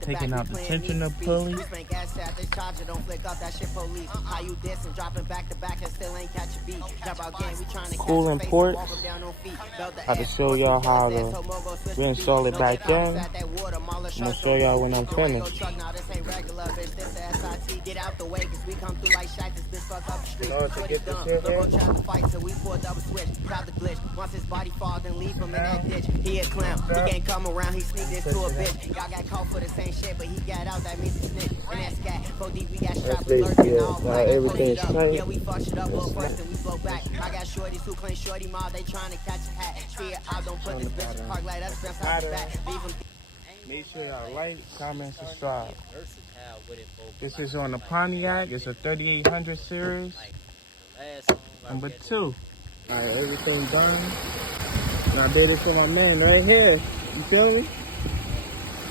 taking out the tensioner pulley. Cooling ports. About to show y'all how to reinstall it back in. I'm gonna show y'all when I'm finished. In order to get this shit in, once his body fall, then leave him in that ditch. He a clown. He can't come around. He sneaked into a bitch. Y'all got caught for the same shit, but he got out. That means he snitch. And that's cat. 4D, we got strapped with lurking all black. Everything's straight. Yeah, we fuck shit up, blow first, and we blow back. I got shorties who claim shorty ma. They trying to catch a hat. Fear, I don't put this bitch in park like that's best out the back. Leave him. Make sure y'all like, comment, subscribe. This is on the Pontiac. It's a 3800 series. Number 2. Alright, everything done. And I did it for my man right here. You feel me?